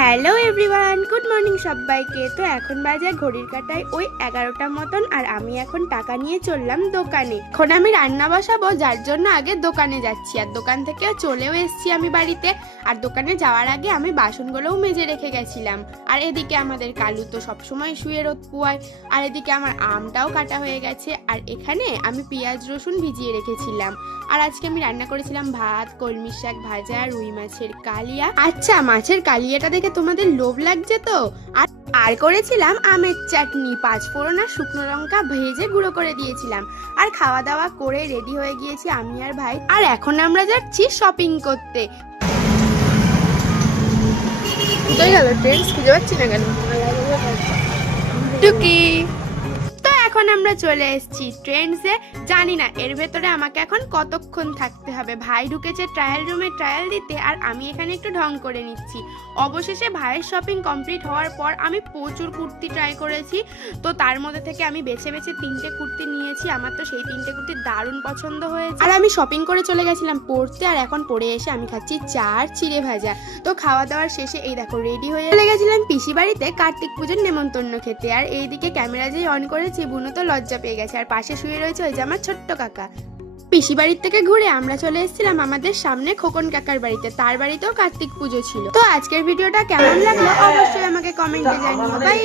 Hello everyone good morning সবাইকে। তো এখন বাজে ঘড়ির কাটায় ওই এগারোটা মতন আর আমি এখন টাকা নিয়ে চললাম দোকানে। এখন আমি রান্না বসাবো, যার জন্য আগে দোকানে যাচ্ছি। আর দোকান থেকে চলেও এসছি আমি বাড়িতে। আর দোকানে যাওয়ার আগে আমি বাসনগুলোও মেজে রেখে গেছিলাম। আর এদিকে আমাদের কালু তো সবসময় শুয়ে রোদ পুয়ায়। আর এদিকে আমার আমটাও কাটা হয়ে গেছে। আর এখানে আমি পেঁয়াজ, রসুন ভিজিয়ে রেখেছিলাম। আর আজকে আমি রান্না করেছিলাম ভাত কলমি শাক ভাজা, রুই মাছের কালিয়া। আচ্ছা মাছের কালিয়াটা দেখে তোমাদের লোভ লাগছে তো? আর আর করেছিলাম আমের চাটনি, পাঁচ ফোড়ন আর শুকনো লঙ্কা ভেজে গুঁড়ো করে দিয়েছিলাম। আর খাওয়া দাওয়া করে রেডি হয়ে গিয়েছি আমি আর ভাই। আর এখন আমরা যাচ্ছি শপিং করতে। কোথায় গেল ট্রেন খুঁজে পাচ্ছি না কেন? টুকি। এখন আমরা চলে এসেছি ট্রেন্ডসে জানি না, এর ভেতরে আমাকে এখন কতক্ষণ থাকতে হবে। ভাই ঢুকেছে ট্রায়াল রুমে ট্রায়াল দিতে আর আমি এখানে একটু ঢং করে নিচ্ছি। অবশেষে ভাইয়ের শপিং কমপ্লিট হওয়ার পর আমি প্রচুর কুর্তি ট্রাই করেছি। তো তার মধ্যে থেকে আমি বেছে বেছে তিনটে কুর্তি নিয়েছি। আমার তো সেই তিনটে কুর্তি দারুণ পছন্দ হয়েছে। আর আমি শপিং করে চলে গেছিলাম পড়তে আর এখন পড়ে এসে আমি খাচ্ছি চার চিড়ে ভাজা। তো খাওয়া দাওয়ার শেষে এই দেখো রেডি হয়ে চলে গেছিলাম পিসি বাড়িতে কার্তিক পুজোর নেমন্তন্ন খেতে। আর এইদিকে ক্যামেরা যেই অন করেছি বুনু তো লজ্জা পেয়ে গেছে। আর পাশে শুয়ে রয়েছে ওই যে আমার ছোট্ট কাকা। পিসি বাড়ির থেকে ঘুরে আমরা চলে এসেছিলাম আমাদের সামনে খোকন কাকার বাড়িতে। তার বাড়িতেও কার্তিক পুজো ছিল। তো আজকের ভিডিওটা কেমন লাগল? অবশ্যই আমাকে কমেন্টে জানিও। বাই